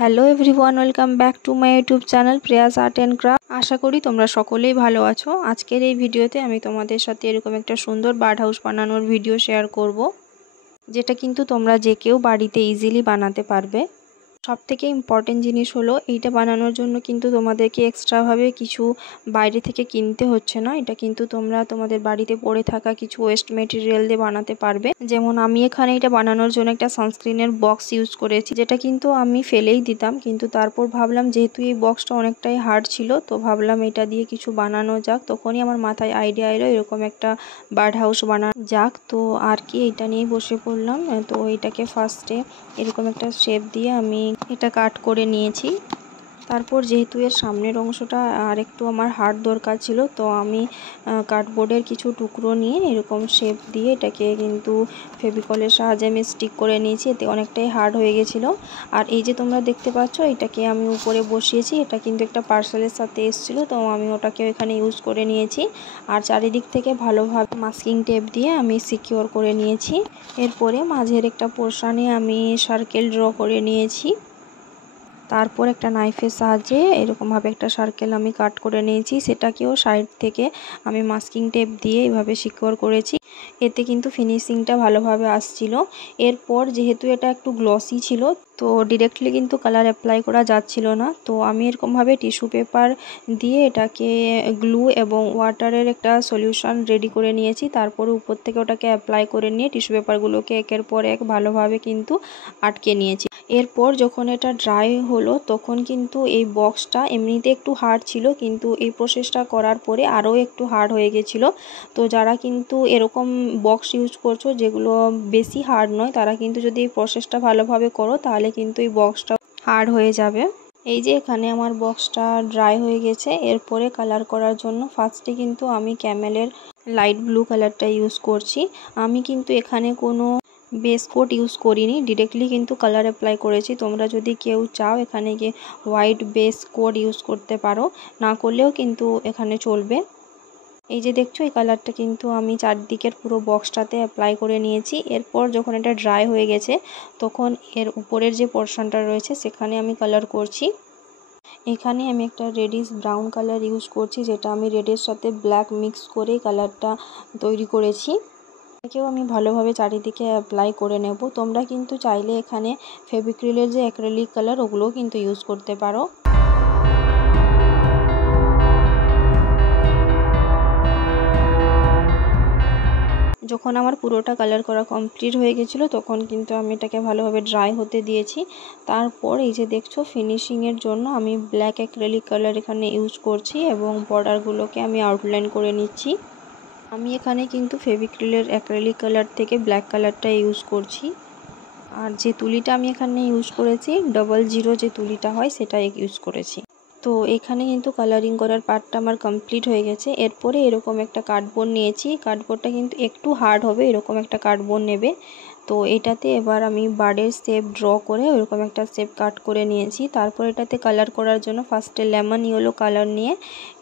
Hello everyone, welcome back to my YouTube channel Priya's art and craft. আশা করি তোমরা সকলেই ভালো আছো। আজকের এই ভিডিওতে আমি তোমাদের সাথে এরকম একটা সুন্দর বার্ড হাউস বানানোর ভিডিও শেয়ার করব, যেটা কিন্তু তোমরা যে কেউ বাড়িতে ইজিলি বানাতে পারবে। সবথেকে ইম্পর্টেন্ট জিনিস হলো এইটা বানানোর জন্য কিন্তু তোমাদেরকে এক্সট্রাভাবে কিছু বাইরে থেকে কিনতে হচ্ছে না। এটা কিন্তু তোমরা তোমাদের বাড়িতে পড়ে থাকা কিছু ওয়েস্ট মেটেরিয়াল দিয়ে বানাতে পারবে। যেমন আমি এখানে এটা বানানোর জন্য একটা সানস্ক্রিনের বক্স ইউজ করেছি, যেটা কিন্তু আমি ফেলেই দিতাম, কিন্তু তারপর ভাবলাম যেহেতু এই বক্সটা অনেকটাই হার্ড ছিল, তো ভাবলাম এটা দিয়ে কিছু বানানো যাক। তখনই আমার মাথায় আইডিয়া এলো এরকম একটা বার্ড হাউস বানানো যাক। তো আর কি, এটা নিয়েই বসে পড়লাম। তো এটাকে ফার্স্টে এরকম একটা শেপ দিয়ে আমি এটা কাট করে নিয়েছি। তারপর যেহেতু এর সামনের অংশটা আর একটু আমার হার্ড দরকার ছিল, তো আমি কার্ডবোর্ডের কিছু টুকরো নিয়ে এরকম শেপ দিয়ে এটাকে কিন্তু ফেভিকলের সাহায্যে আমি স্টিক করে নিয়েছি। এতে অনেকটাই হার্ড হয়ে গেছিলো। আর এই যে তোমরা দেখতে পাচ্ছ, এটাকে আমি উপরে বসিয়েছি। এটা কিন্তু একটা পার্সেলের সাথে এসেছিলো, তো আমি ওটাকে এখানে ইউজ করে নিয়েছি। আর চারিদিক থেকে ভালোভাবে মাস্কিং টেপ দিয়ে আমি সিকিওর করে নিয়েছি। এরপরে মাঝের একটা পোর্শনে আমি সার্কেল ড্র করে নিয়েছি। তারপর একটা নাইফের সাহায্যে এরকমভাবে একটা সার্কেল আমি কাট করে নিয়েছি। সেটাকেও সাইড থেকে আমি মাস্কিং টেপ দিয়ে এইভাবে সিকিওর করেছি। এতে কিন্তু ফিনিশিংটা ভালোভাবে আসছিল। এরপর যেহেতু এটা একটু গ্লসি ছিল, তো ডিরেক্টলি কিন্তু কালার অ্যাপ্লাই করা যাচ্ছিল না। তো আমি এরকমভাবে টিস্যু পেপার দিয়ে এটাকে গ্লু এবং ওয়াটারের একটা সলিউশন রেডি করে নিয়েছি। তারপরে উপর থেকে ওটাকে অ্যাপ্লাই করে নিয়ে টিস্যু পেপারগুলোকে একের পর এক ভালোভাবে কিন্তু আটকে নিয়েছি। এরপর যখন এটা ড্রাই হলো, তখন কিন্তু এই বক্সটা এমনিতে একটু হার্ড ছিল, কিন্তু এই প্রসেসটা করার পরে আরও একটু হার্ড হয়ে গেছিলো। তো যারা কিন্তু এরকম বক্স ইউজ করছো যেগুলো বেশি হার্ড নয়, তারা কিন্তু যদি এই প্রসেসটা ভালোভাবে করো, তাহলে কিন্তু এই বক্সটা হার্ড হয়ে যাবে। এই যে এখানে আমার বক্সটা ড্রাই হয়ে গেছে। এরপরে কালার করার জন্য ফার্স্টে কিন্তু আমি ক্যামেলের লাইট ব্লু কালারটা ইউজ করছি। আমি কিন্তু এখানে কোনো বেস কোট ইউজ করিনি, ডিরেক্টলি কিন্তু কালার অ্যাপ্লাই করেছি। তোমরা যদি কেউ চাও এখানে গিয়ে হোয়াইট বেস কোট ইউজ করতে পারো, না করলেও কিন্তু এখানে চলবে। এই যে দেখছো, এই কালারটা কিন্তু আমি চারদিকের পুরো বক্সটাতে অ্যাপ্লাই করে নিয়েছি। এরপর যখন এটা ড্রাই হয়ে গেছে, তখন এর উপরের যে পোর্শনটা রয়েছে সেখানে আমি কালার করছি। এখানে আমি একটা রেডিশ ব্রাউন কালার ইউজ করছি, যেটা আমি রেডের সাথে ব্ল্যাক মিক্স করে কালারটা তৈরি করেছি। এটাকেও আমি ভালোভাবে চারিদিকে অ্যাপ্লাই করে নেব। তোমরা কিন্তু চাইলে এখানে ফেভিক্রিলের যে অ্যাক্রিলিক কালার, ওগুলোও কিন্তু ইউজ করতে পারো। যখন আমার পুরোটা কালার করা কমপ্লিট হয়ে গেছিলো, তখন কিন্তু আমি এটাকে ভালোভাবে ড্রাই হতে দিয়েছি। তারপর এই যে দেখছো, ফিনিশিংয়ের জন্য আমি ব্ল্যাক অ্যাক্রিলিক কালার এখানে ইউজ করছি এবং বর্ডারগুলোকে আমি আউটলাইন করে নিচ্ছি। আমি এখানে কিন্তু ফেভিক্রিলের অ্যাক্রিলিক কালার থেকে ব্ল্যাক কালারটা ইউজ করছি। আর যে তুলিটা আমি এখানে ইউজ করেছি, 00 যে তুলিটা হয়, সেটা ইউজ করেছি। তো এখানে কিন্তু কালারিং করার পার্টটা আমার কমপ্লিট হয়ে গেছে। এরপরে এরকম একটা কার্ডবোর্ড নিয়েছি। কার্ডবোর্ডটা কিন্তু একটু হার্ড হবে, এরকম একটা কার্ডবোর্ড নেবে। তো এটাতে এবার আমি বার্ডের শেপ ড্র করে ওইরকম একটা শেপ কাট করে নিয়েছি। তারপর এটাতে কালার করার জন্য ফার্স্টে লেমন ইয়েলো কালার নিয়ে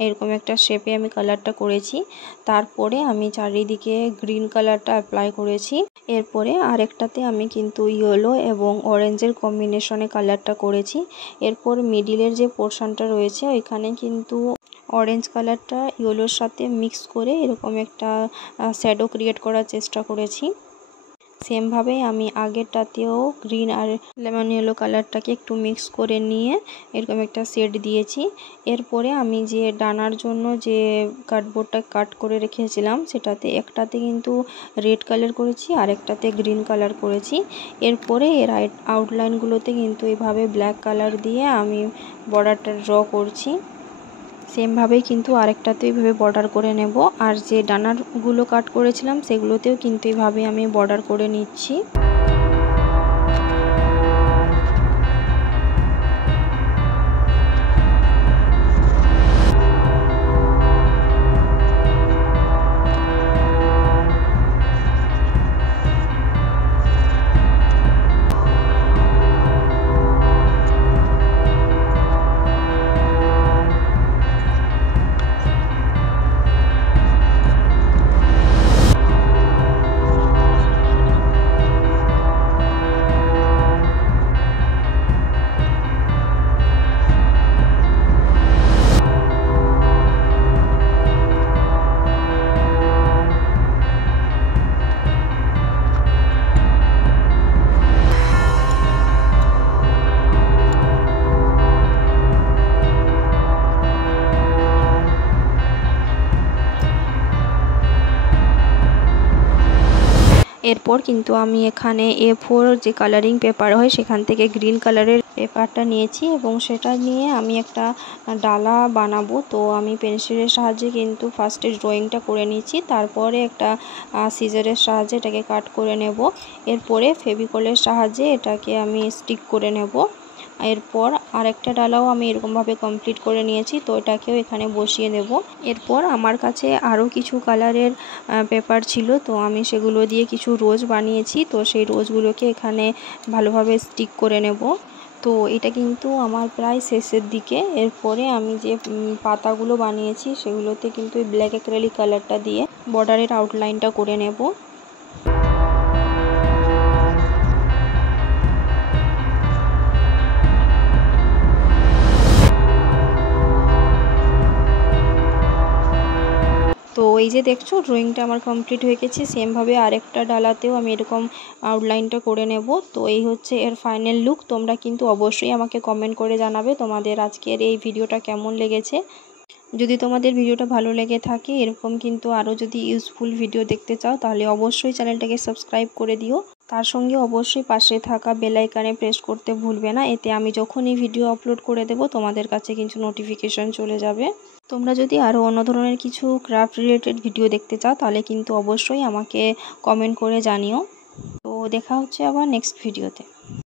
এরকম একটা শেপে আমি কালারটা করেছি। তারপরে আমি চারিদিকে গ্রিন কালারটা অ্যাপ্লাই করেছি। এরপরে আরেকটাতে আমি কিন্তু ইয়েলো এবং অরেঞ্জের কম্বিনেশনে কালারটা করেছি। এরপর মিডিলের যে পোর্শনটা রয়েছে, ওইখানে কিন্তু অরেঞ্জ কালারটা ইয়েলোর সাথে মিক্স করে এরকম একটা শ্যাডো ক্রিয়েট করার চেষ্টা করেছি। সেমভাবে আমি আগেরটাতেও গ্রিন আর লেমন ইয়েলো কালারটাকে একটু মিক্স করে নিয়ে এরকম একটা শেড দিয়েছি। এরপরে আমি যে ডানার জন্য যে কার্ডবোর্ডটা কাট করে রেখেছিলাম, সেটাতে একটাতে কিন্তু রেড কালার করেছি আর একটাতে গ্রিন কালার করেছি। এরপরে এর আউটলাইনগুলোতে কিন্তু এইভাবে ব্ল্যাক কালার দিয়ে আমি বর্ডারটা ড্র করছি। সেমভাবেই কিন্তু আরেকটাতে এইভাবে বর্ডার করে নেব। আর যে ডানারগুলো কাট করেছিলাম, সেগুলোতেও কিন্তু এইভাবে আমি বর্ডার করে নিচ্ছি। এরপর কিন্তু আমি এখানে A4 যে কালারিং পেপার হয় সেখান থেকে গ্রিন কালারের পেপারটা নিয়েছি এবং সেটা নিয়ে আমি একটা ডালা বানাবো। তো আমি পেন্সিলের সাহায্যে কিন্তু ফার্স্টে ড্রয়িংটা করে নিয়েছি, তারপরে একটা সিজারের সাহায্যে এটাকে কাট করে নেব। এরপরে ফেভিকলের সাহায্যে এটাকে আমি স্টিক করে নেব। এরপর আরেকটা ডালাও আমি এরকমভাবে কমপ্লিট করে নিয়েছি, তো এটাকেও এখানে বসিয়ে দেব। এরপর আমার কাছে আরও কিছু কালারের পেপার ছিল, তো আমি সেগুলো দিয়ে কিছু রোজ বানিয়েছি। তো সেই রোজগুলোকে এখানে ভালোভাবে স্টিক করে নেব। তো এটা কিন্তু আমার প্রায় শেষের দিকে। এরপরে আমি যে পাতাগুলো বানিয়েছি সেগুলোতে কিন্তু এই ব্ল্যাক অ্যাক্রিলিক কালারটা দিয়ে বর্ডারের আউটলাইনটা করে নেব। তো এই যে দেখছো ড্রয়িংটা আমার কমপ্লিট হয়ে গেছে। সেমভাবে আরেকটা ডালাতেও আমি এরকম আউটলাইনটা করে নেব। তো এই হচ্ছে এর ফাইনাল লুক। তোমরা কিন্তু অবশ্যই আমাকে কমেন্ট করে জানাবে তোমাদের আজকের এই ভিডিওটা কেমন লেগেছে। যদি তোমাদের ভিডিওটা ভালো লেগে থাকে, এরকম কিন্তু আরও যদি ইউজফুল ভিডিও দেখতে চাও, তাহলে অবশ্যই চ্যানেলটাকে সাবস্ক্রাইব করে দিও। তার সঙ্গে অবশ্যই পাশে থাকা বেল আইকনে প্রেস করতে ভুলবে না। এতে আমি যখনই ভিডিও আপলোড করে দেব তোমাদের কাছে কিন্তু নোটিফিকেশন চলে যাবে। তোমরা যদি আরও অন্য ধরনের কিছু ক্রাফট রিলেটেড ভিডিও দেখতে চাও, তাহলে কিন্তু অবশ্যই আমাকে কমেন্ট করে জানিও। তো দেখা হচ্ছে আবার নেক্সট ভিডিওতে।